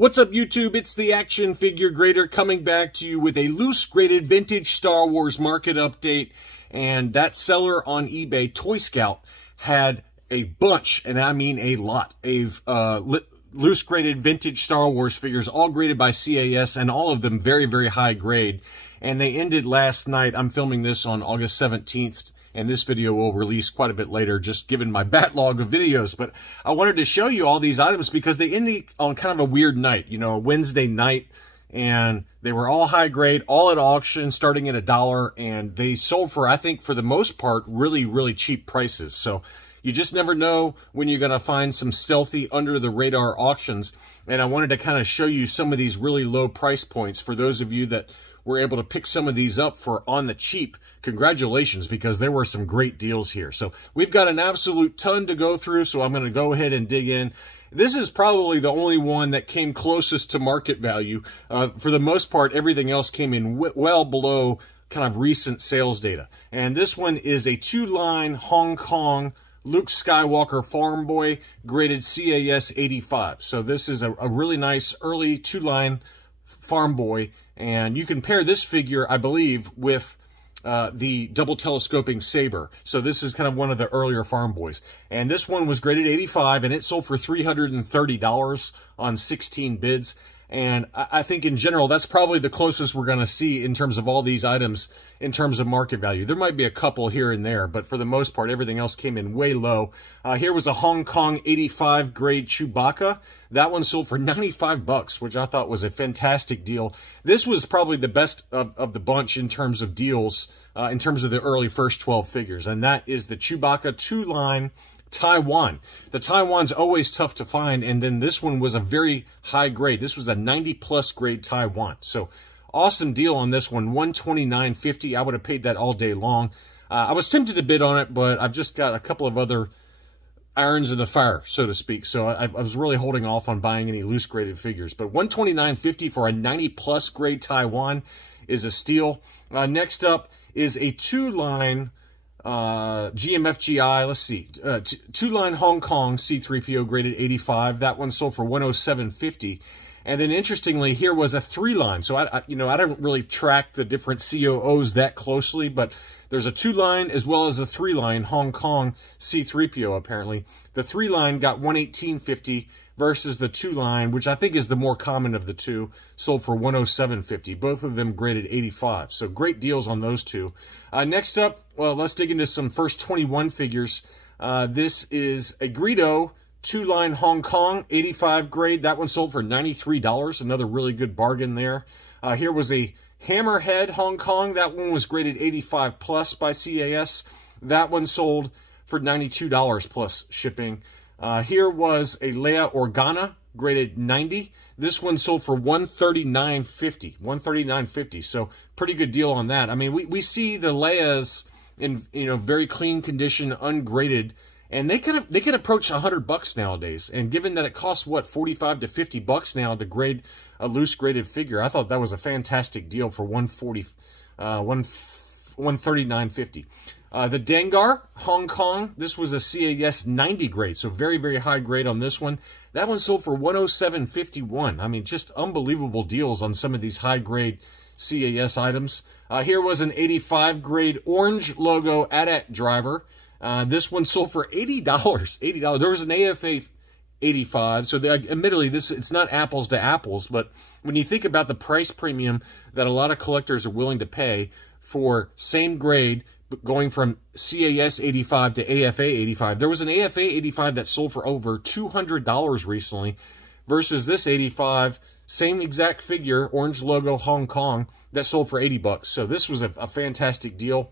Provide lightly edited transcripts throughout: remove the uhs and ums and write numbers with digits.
What's up, YouTube? It's the Action Figure Grader coming back to you with a loose graded vintage Star Wars market update. And that seller on eBay, Toy Scout, had a bunch, and I mean a lot, of loose graded vintage Star Wars figures, all graded by CAS, and all of them very, very high grade. And they ended last night. I'm filming this on August 17th. And this video will release quite a bit later, just given my backlog of videos. But I wanted to show you all these items because they ended on kind of a weird night, you know, a Wednesday night. And they were all high grade, all at auction, starting at $1. And they sold for, I think, for the most part, really, really cheap prices. So you just never know when you're going to find some stealthy under-the-radar auctions. And I wanted to kind of show you some of these really low price points for those of you that were able to pick some of these up for on the cheap. Congratulations, because there were some great deals here. So we've got an absolute ton to go through, so I'm going to go ahead and dig in. This is probably the only one that came closest to market value. For the most part, everything else came in well below kind of recent sales data. And this one is a two-line Hong Kong Luke Skywalker Farm Boy graded CAS 85. So this is a really nice early two-line Farm Boy. And you can pair this figure, I believe, with the double telescoping saber. So this is kind of one of the earlier Farm Boys. And this one was graded 85, and it sold for $330 on 16 bids. And I think in general, that's probably the closest we're going to see in terms of all these items in terms of market value. There might be a couple here and there, but for the most part, everything else came in way low. Here was a Hong Kong 85 grade Chewbacca. That one sold for 95 bucks, which I thought was a fantastic deal. This was probably the best of the bunch in terms of deals, in terms of the early first 12 figures. And that is the Chewbacca two-line Taiwan. The Taiwan's always tough to find, and then this one was a very high grade. This was a 90+ grade Taiwan. So awesome deal on this one, $129.50. I would have paid that all day long. I was tempted to bid on it, but I've just got a couple of other irons in the fire, so to speak. So I was really holding off on buying any loose graded figures. But $129.50 for a 90+ grade Taiwan is a steal. Next up is a two-line GMFGI, let's see, two-line Hong Kong C3PO graded 85. That one sold for $107.50. And then interestingly, here was a three-line. So I don't really track the different COOs that closely, but there's a two-line as well as a three-line Hong Kong C3PO apparently. The three-line got $118.50 versus the two-line, which I think is the more common of the two, sold for $107.50. Both of them graded 85. So great deals on those two. Next up, well, let's dig into some first 21 figures. This is a Greedo two-line Hong Kong 85 grade. That one sold for $93. Another really good bargain there. Here was a Hammerhead Hong Kong. That one was graded 85+ by CAS. That one sold for $92 plus shipping. Here was a Leia Organa, graded 90. This one sold for $139.50. $139.50. So pretty good deal on that. I mean, we see the Leias in very clean condition, ungraded, and they can approach $100 nowadays. And given that it costs what, 45 to 50 bucks now to grade a loose graded figure, I thought that was a fantastic deal for $139.50. The Dengar Hong Kong, this was a CAS 90 grade, so very, very high grade on this one. That one sold for $107.51. I mean, just unbelievable deals on some of these high grade CAS items. Here was an 85 grade orange logo AT-AT driver. This one sold for $80. $80. There was an AFA 85, so admittedly, it's not apples to apples, but when you think about the price premium that a lot of collectors are willing to pay for same grade, going from CAS 85 to AFA 85. There was an AFA 85 that sold for over $200 recently versus this 85, same exact figure, orange logo Hong Kong, that sold for 80 bucks. So this was a fantastic deal.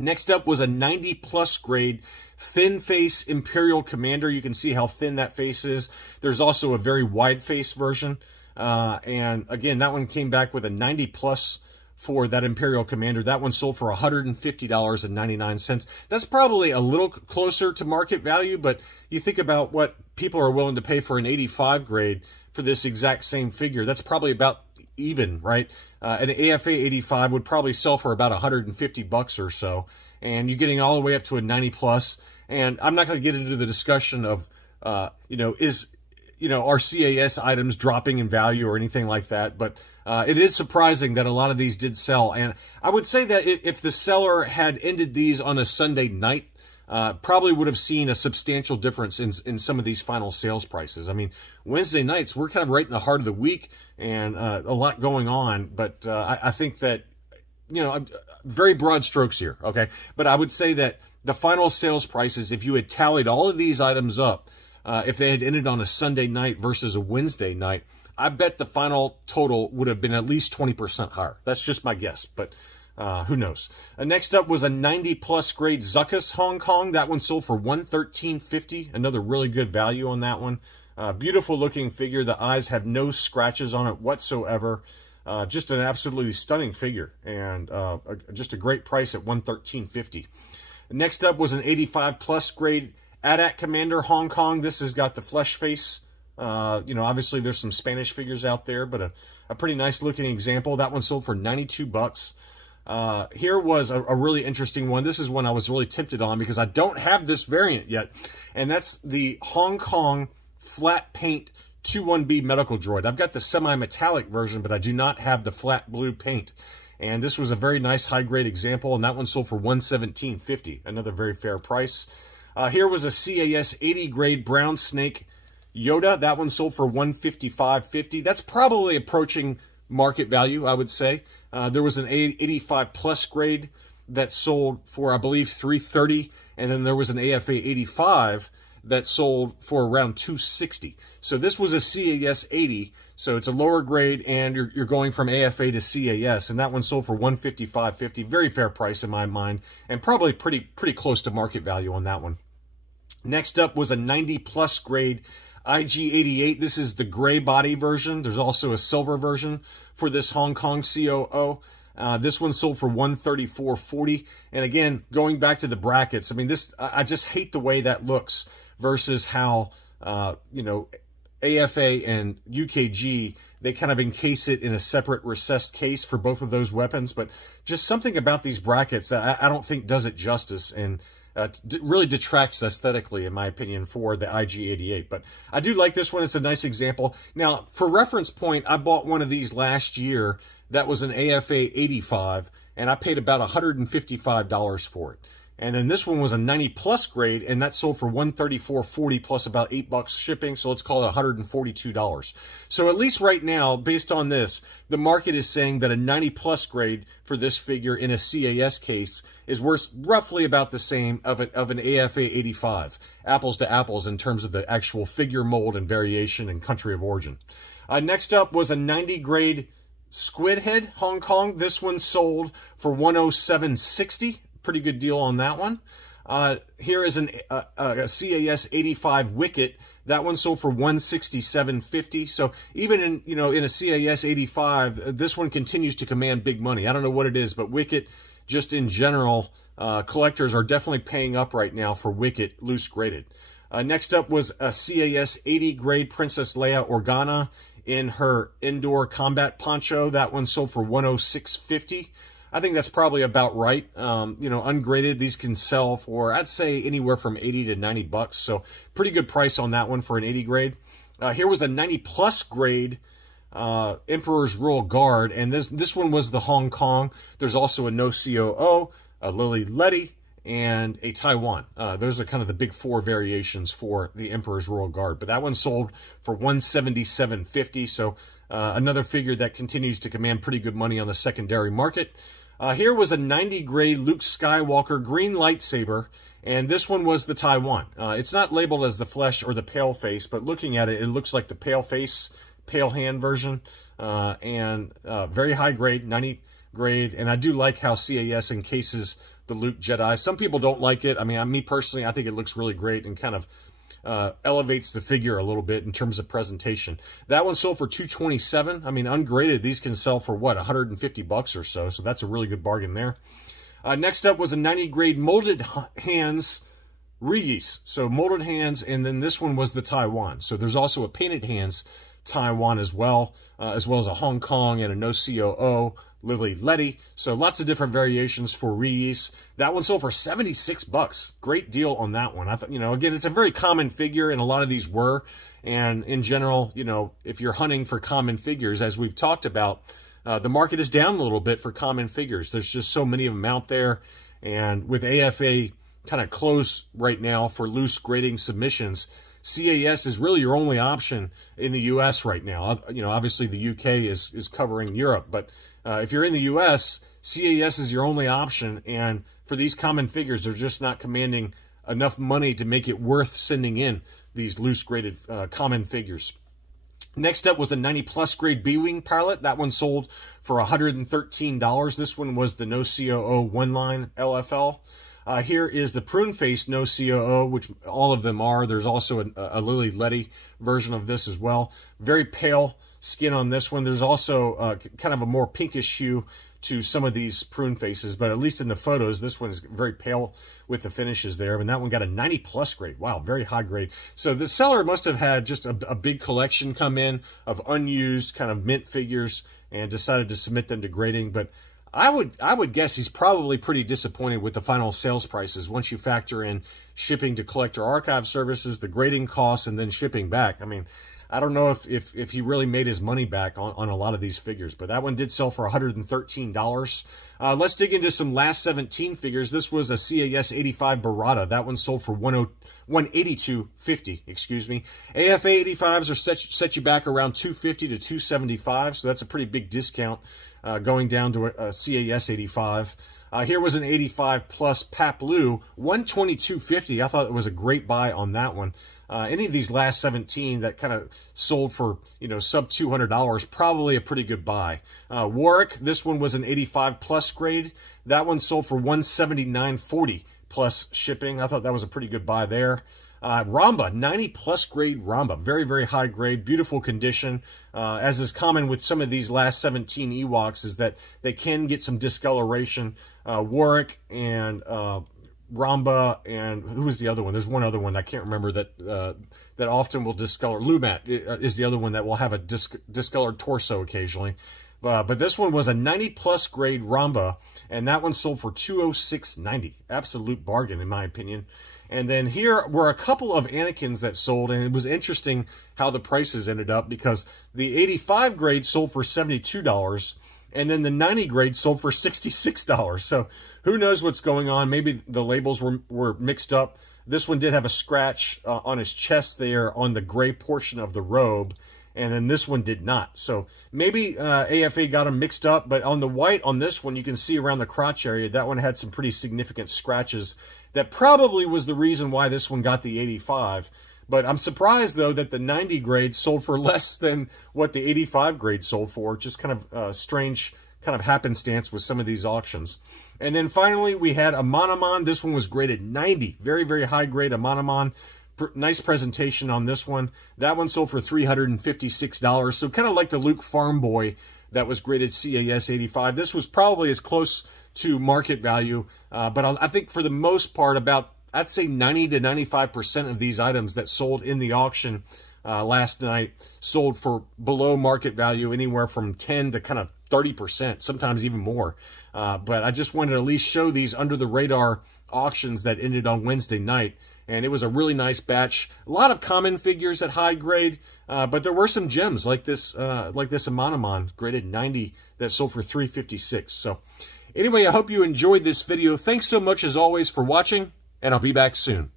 Next up was a 90+ grade thin face Imperial Commander. You can see how thin that face is. There's also a very wide face version. And again, that one came back with a 90+ for that Imperial Commander. That one sold for $150.99. That's probably a little closer to market value, but you think about what people are willing to pay for an 85 grade for this exact same figure. That's probably about even, right? An AFA 85 would probably sell for about 150 bucks or so, and you're getting all the way up to a 90+. And I'm not going to get into the discussion of, our CAS items dropping in value or anything like that, but it is surprising that a lot of these did sell. And I would say that if the seller had ended these on a Sunday night, probably would have seen a substantial difference in some of these final sales prices. I mean, Wednesday nights, we're kind of right in the heart of the week and a lot going on, but I think that, very broad strokes here, okay? But I would say that the final sales prices, if you had tallied all of these items up, if they had ended on a Sunday night versus a Wednesday night, I bet the final total would have been at least 20% higher. That's just my guess, but who knows? Next up was a 90-plus grade Zuckus Hong Kong. That one sold for $113.50. Another really good value on that one. Beautiful looking figure. The eyes have no scratches on it whatsoever. Just an absolutely stunning figure, and just a great price at $113.50. Next up was an 85-plus grade AT-AT Commander Hong Kong. This has got the flesh face. Obviously there's some Spanish figures out there, but a pretty nice looking example. That one sold for 92 bucks. Here was a really interesting one. This is one I was really tempted on because I don't have this variant yet, and that's the Hong Kong flat paint 21B medical droid. I've got the semi-metallic version, but I do not have the flat blue paint. And this was a very nice high-grade example, and that one sold for $117.50. Another very fair price. Here was a CAS 80 grade brown snake Yoda. That one sold for $155.50. That's probably approaching market value, I would say. There was an 85 plus grade that sold for, I believe, $330, and then there was an AFA 85 that sold for around $260. So this was a CAS 80, so it's a lower grade, and you're going from AFA to CAS, and that one sold for $155.50. Very fair price in my mind, and probably pretty close to market value on that one. Next up was a 90-plus grade IG-88. This is the gray body version. There's also a silver version for this Hong Kong COO. This one sold for $134.40. And again, going back to the brackets, I mean, I just hate the way that looks versus how, AFA and UKG, they kind of encase it in a separate recessed case for both of those weapons. But just something about these brackets that I don't think does it justice, and really detracts aesthetically, in my opinion, for the IG-88. But I do like this one. It's a nice example. Now, for reference point, I bought one of these last year that was an AFA 85, and I paid about $155 for it. And then this one was a 90-plus grade, and that sold for $134.40 plus about $8 shipping, so let's call it $142. So at least right now, based on this, the market is saying that a 90-plus grade for this figure in a CAS case is worth roughly about the same of an AFA 85, apples to apples in terms of the actual figure mold and variation and country of origin. Next up was a 90 grade Squid Head Hong Kong. This one sold for $107.60. Pretty good deal on that one. Here is a CAS 85 Wicket. That one sold for $167.50. So even in a CAS 85, this one continues to command big money. I don't know what it is, but Wicket, just in general, collectors are definitely paying up right now for Wicket loose graded. Next up was a CAS 80 grade Princess Leia Organa in her indoor combat poncho. That one sold for $106.50. I think that's probably about right. Ungraded, these can sell for, I'd say, anywhere from 80 to 90 bucks. So pretty good price on that one for an 80 grade. Here was a 90-plus grade Emperor's Royal Guard, and this one was the Hong Kong. There's also a no COO, a Lily Letty, and a Taiwan. Those are kind of the big four variations for the Emperor's Royal Guard. But that one sold for $177.50. So another figure that continues to command pretty good money on the secondary market. Here was a 90 grade Luke Skywalker green lightsaber, and this one was the Taiwan. It's not labeled as the flesh or the pale face, but looking at it, it looks like the pale face, pale hand version, and very high grade, 90 grade. And I do like how CAS encases the Luke Jedi. Some people don't like it. I mean, me personally, I think it looks really great and kind of elevates the figure a little bit in terms of presentation. That one sold for $227. I mean, ungraded, these can sell for what, 150 bucks or so. So that's a really good bargain there. Next up was a 90 grade molded hands reuse. So molded hands, and then this one was the Taiwan. So there's also a painted hands Taiwan as well as a Hong Kong and a no COO Lily Letty. So lots of different variations for reuse. That one sold for 76 bucks. Great deal on that one. I thought, again, it's a very common figure, and a lot of these were. And in general, you know, if you're hunting for common figures, as we've talked about, the market is down a little bit for common figures. There's just so many of them out there. And with AFA kind of close right now for loose grading submissions, CAS is really your only option in the U.S. right now. You know, obviously the U.K. is covering Europe, but if you're in the U.S., CAS is your only option. And for these common figures, they're just not commanding enough money to make it worth sending in these loose graded common figures. Next up was a 90+ grade B-Wing pilot. That one sold for $113. This one was the no COO one-line LFL. Here is the prune face no COO, which all of them are. There's also a Lily Letty version of this as well. Very pale skin on this one. There's also kind of a more pinkish hue to some of these prune faces, but at least in the photos, this one is very pale with the finishes there. And that one got a 90+ grade. Wow, very high grade. So the seller must have had just a big collection come in of unused kind of mint figures and decided to submit them to grading. But I would guess he's probably pretty disappointed with the final sales prices once you factor in shipping to collector archive services, the grading costs, and then shipping back. I mean, I don't know if he really made his money back on a lot of these figures, but that one did sell for $113. Let's dig into some last 17 figures. This was a CAS 85 Barada. That one sold for $182.50, excuse me. AFA 85s are set you back around $250 to $275, so that's a pretty big discount going down to a CAS 85. Here was an 85 plus Paplu, $122.50. I thought it was a great buy on that one. Any of these last 17 that kind of sold for, you know, sub $200, probably a pretty good buy. Warwick, this one was an 85 plus grade. That one sold for $179.40 plus shipping. I thought that was a pretty good buy there. Ramba, 90+ grade Ramba. Very, very high grade, beautiful condition. As is common with some of these last 17 Ewoks, is that they can get some discoloration. Warwick and Ramba, and who was the other one? There's one other one I can't remember that that often will discolor. Lumat is the other one that will have a discolored torso occasionally. But this one was a 90+ grade Ramba, and that one sold for $206.90. Absolute bargain, in my opinion. And then here were a couple of Anakins that sold, and it was interesting how the prices ended up, because the 85 grade sold for $72, and then the 90 grade sold for $66. So who knows what's going on? Maybe the labels were mixed up. This one did have a scratch on his chest there on the gray portion of the robe, and then this one did not. So maybe AFA got them mixed up, but on the white on this one, you can see around the crotch area, that one had some pretty significant scratches. That probably was the reason why this one got the 85. But I'm surprised, though, that the 90 grade sold for less than what the 85 grade sold for. Just kind of strange kind of happenstance with some of these auctions. And then finally, we had a Monomon. This one was graded 90. Very, very high grade, a Monomon. Nice presentation on this one. That one sold for $356. So kind of like the Luke Farm Boy that was graded CAS 85. This was probably as close to market value, but I think for the most part, about, I'd say 90 to 95% of these items that sold in the auction last night sold for below market value, anywhere from 10 to kind of 30%, sometimes even more. But I just wanted to at least show these under the radar auctions that ended on Wednesday night. And it was a really nice batch. A lot of common figures at high grade, but there were some gems like this Monomon graded 90 that sold for $356. So anyway, I hope you enjoyed this video. Thanks so much as always for watching, and I'll be back soon.